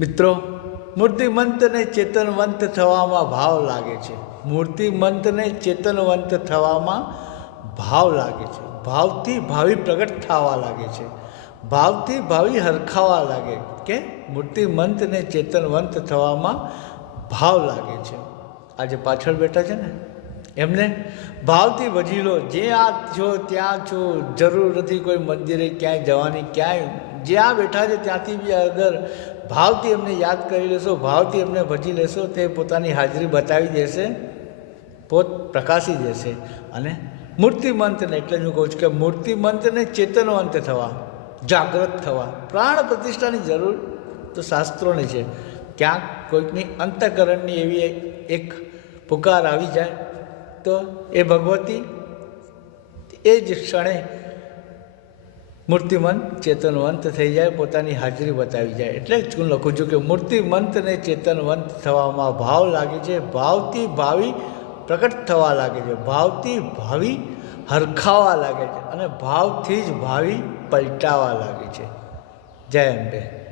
મિત્રો, મૂર્તિમંતને ચેતનવંત થવામાં ભાવ લાગે છે. મૂર્તિમંતને ચેતનવંત થવામાં ભાવ લાગે છે. ભાવથી ભાવિ પ્રગટ થવા લાગે છે. ભાવથી ભાવિ હરખાવા લાગે કે મૂર્તિમંતને ચેતનવંત થવામાં ભાવ લાગે છે. આજે પાછળ બેઠા છે ને એમને ભાવથી ભજી લો. જ્યાં છો ત્યાં છો, જરૂર નથી કોઈ મંદિરે ક્યાંય જવાની. ક્યાંય જ્યાં બેઠા છે ત્યાંથી બી અગર ભાવથી એમને યાદ કરી લેશો, ભાવથી એમને ભજી લેશો, તે પોતાની હાજરી બતાવી દેશે, પોત પ્રકાશી દેશે. અને મૂર્તિમંતને એટલે જ હું કહું છું કે મૂર્તિમંતને ચેતનવંત થવા, જાગૃત થવા, પ્રાણ પ્રતિષ્ઠાની જરૂર તો શાસ્ત્રોની છે. ક્યાંક કોઈકની અંતઃકરણની એવી એક પુકાર આવી જાય તો એ ભગવતી એ જ ક્ષણે મૂર્તિમંત ચેતનવંત થઈ જાય, પોતાની હાજરી બતાવી જાય. એટલે જ હું લખું છું કે મૂર્તિમંતને ચેતનવંત થવામાં ભાવ લાગે છે. ભાવથી ભાવિ પ્રકટ થવા લાગે છે. ભાવથી ભાવિ હરખાવા લાગે છે. અને ભાવથી જ ભાવિ પલટાવા લાગે છે. જય અંબે.